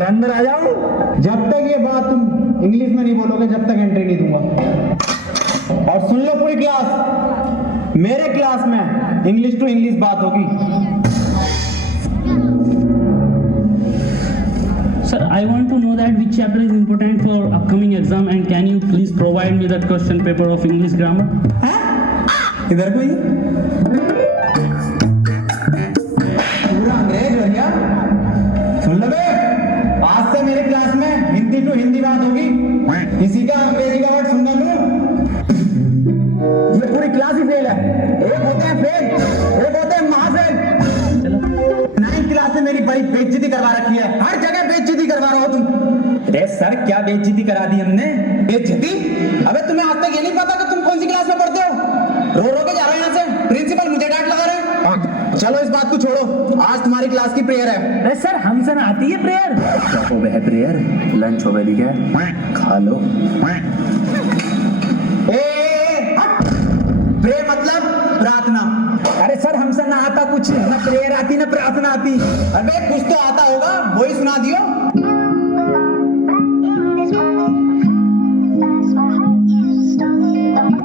Sir अंदर आ जाओ। जब तक ये बात तुम इंग्लिश में नहीं बोलोगे जब तक एंट्री नहीं दूंगा। और सुन लो पूरी क्लास, मेरे क्लास में इंग्लिश टू इंग्लिश बात होगी। Sir, I want to know that which chapter is important for upcoming exam and can you please provide me that question paper of English grammar? इधर कोई पूरा अंग्रेज हो गया। सुन लो बे, आज से मेरे क्लास में हिंदी टू हिंदी बात होगी। किसी का अंग्रेजी का वर्ड सुनना लूं, ये पूरी क्लास ही फेल है। एक होते हैं फेल, एक होते हैं महाफेल। 9th क्लास में मेरी बड़ी बेइज्जती करवा रखी है, हर जगह बेइज्जती करवा रहे हो तुम। अरे सर क्या बेइज्जती करा दी हमने? बेइज्जती? अबे तुम्हें आज तक ये नहीं पता कि तुम कौन सी क्लास में पढ़ते हो? रो रो के जा रहे हो यहाँ से, प्रिंसिपल मुझे डांट लगा रहे हैं। चलो इस बात को छोड़ो, आज तुम्हारी क्लास की प्रेयर है। अरे सर हमसे ना आती है प्रेयर। क्या हो गया प्रेयर? लंच हो गया, खा लो। प्रेयर मतलब प्रार्थना। अरे सर हमसे ना आता कुछ, ना प्रेयर आती ना प्रार्थना आती। अबे कुछ तो आता होगा, वही सुना दियो।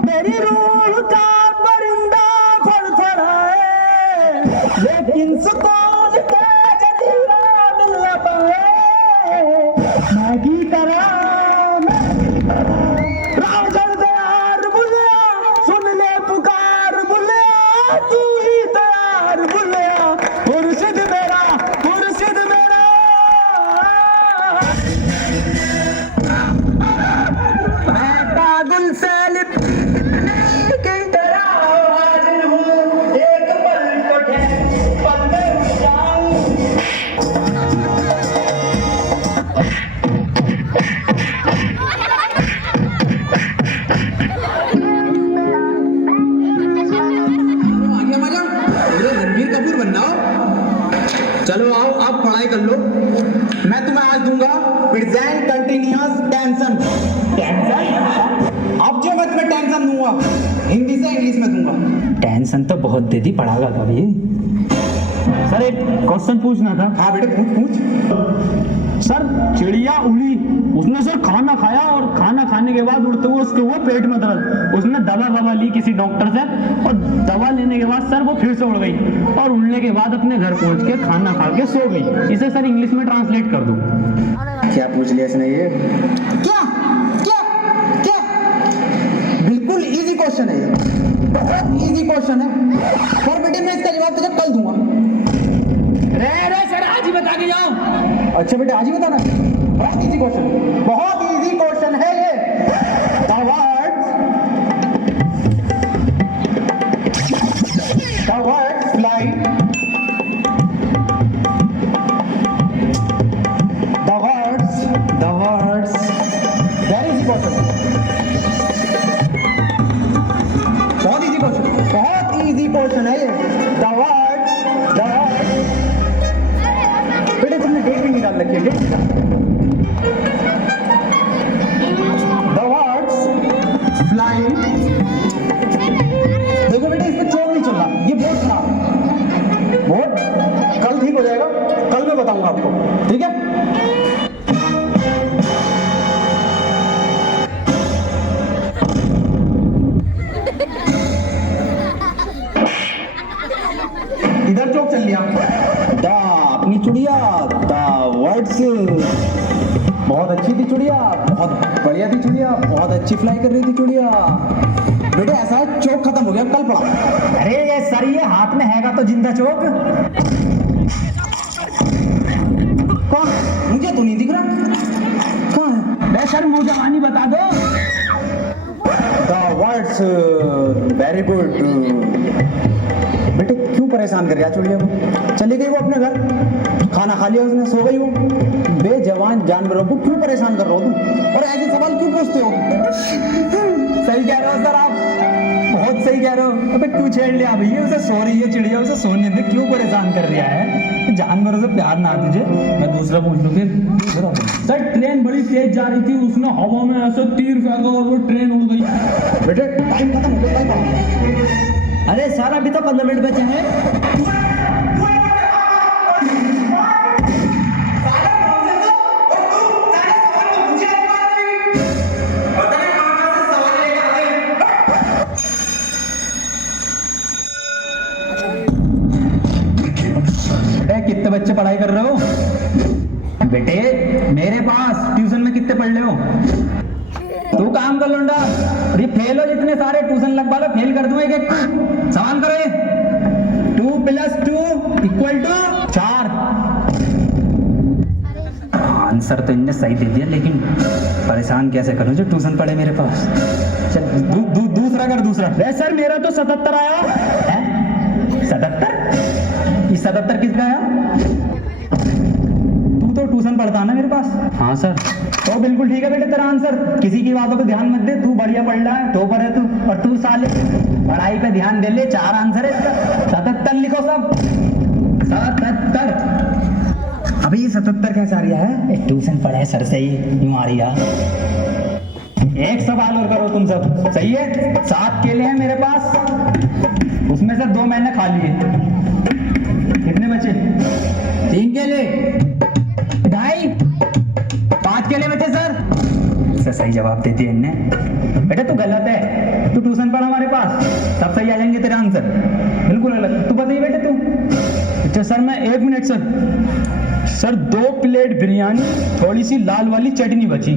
मेरी रूह का परिंदा फड़फड़ाए, लेकिन सुकून का जजीरा मिल न पाए। मैगी करा राव जल्द यार बुलिया, सुन ले पुकार बुलिया, तू ही तैयार बुलिया, मुर्शिद मेरा मुर्शिद मेरा। मैं पागल से चलो आओ आप पढ़ाई कर लो। मैं तुम्हें आज दूंगा प्रेजेंट कंटिन्यूअस टेंशन। अब जो मैं तुम्हें टेंशन दूंगा हिंदी से इंग्लिश में दूंगा। टेंशन तो बहुत दे दी, पढ़ागा कभी। सर एक क्वेश्चन पूछना था। हाँ बेटे पूछ। सर चिड़िया उड़ी, उसने सर खाना खाया और खाना खाने के बाद उड़ते हुए उसके हुआ पेट में दर्द। उसने दवा ली किसी डॉक्टर से और दवा लेने के बाद सर वो फिर से उड़ गई और उड़ने के बाद अपने घर पहुंच के खाना खा के सो गई। इसे सर इंग्लिश में ट्रांसलेट कर दूं। क्या पूछ लिया इसने ये? क्या क्या क्या? बिल्कुल इजी क्वेश्चन है ये, बहुत इजी क्वेश्चन है। और बेटे मैं इसका जवाब तुझे कल दूंगा। रे सर आज ही बता के जाओ। अच्छा बेटे आज ही बताना। बहुत इजी क्वेश्चन, बहुत इजी क्वेश्चन है ये। The words fly. The words. Very easy question. बहुत इजी क्वेश्चन, बहुत इजी क्वेश्चन है ये। The words. बेटे तुमने डेट भी निकाल रखी है, डेट निकाल। The words fly. देखो बेटे इस पे चोट नहीं चल रहा, ये बोर्ड था। बोर्ड कल ठीक हो जाएगा, कल मैं बताऊंगा आपको, ठीक है? इधर चौक चल लिया। दा अपनी चुड़िया, दा वर्ड्स बहुत अच्छी थी चुड़िया, बहुत बढ़िया थी चुड़िया, बहुत अच्छी फ्लाई कर रही थी चुड़िया। बेटे ऐसा चौक खत्म हो गया, कल पढ़ा। अरे ये सर ये हाथ में हैगा तो जिंदा चौक। कौन? मुझे तो नहीं दिख रहा। कहाँ है? बे सर मुझे जवानी बता दो। The words very good. बेटे क्यों परेशान कर रहा चुड़िया को? चली गई वो अपने घर, खाना खा लिया उसने, सो गई वो। बेजवान जानवरों को क्यों परेशान कर रहे हो तुम? और ऐसे सवाल क्यों पूछते हो? सही कह रहे हो सर आप, बहुत सही कह रहे हो। अबे क्यों छेड़ लिया भैया? उसे सो रही है चिड़िया, उसे सोने दे, क्यों परेशान कर रहा है? जानवरों से प्यार ना तुझे। मैं दूसरा पूछ लूं फिर। सर ट्रेन बड़ी तेज जा रही थी, उसने हवा में ऐसे तीर फेंका और वो ट्रेन उड़ गई। बेटे टाइम खत्म हो गया, टाइम। अरे सर अभी तो 15 मिनट बचे हैं। बेटे मेरे पास ट्यूशन में कितने पढ़ रहे हो? तू काम कर लूंगा और ये फेल हो जितने सारे ट्यूशन लगवा लो, फेल कर दूं एक एक। सवाल करो ये। 2 + 2 = 4। आंसर तो इनने सही दे दिया, लेकिन परेशान कैसे करूं जो ट्यूशन पढ़े मेरे पास। चल दूसरा कर दूसरा। अरे सर मेरा तो 77 आया। 77? ये 77 किसका आया? तू तो ट्यूशन पढ़ता है ना मेरे पास। हाँ सर। तो बिल्कुल ठीक है बेटे तेरा आंसर। किसी की बातों पे ध्यान मत दे, तू बढ़िया पढ़ रहा है, टॉपर है तू। और तू साले पढ़ाई पे ध्यान दे ले। 4 आंसर है इसका। 77 लिखो सब। 77। अभी ये 77 कैसा आ रहा है? ट्यूशन पढ़े सर से ही यूं आ रही है। एक सवाल और करो तुम सब, सही है? 7 केले हैं मेरे पास, उसमें से 2 मैंने खा लिए। कितने बचे? 3 केले, 2.5, 5 केले बचे सर। इससे सही जवाब दे दिया इनने। बेटा तू गलत है, तू ट्यूशन पढ़ हमारे पास, सब सही आ जाएंगे तेरे आंसर। बिल्कुल गलत। तू बताइए बेटे तू। अच्छा सर मैं 1 minute sir. Sir 2 plate biryani, थोड़ी सी लाल वाली चटनी बची।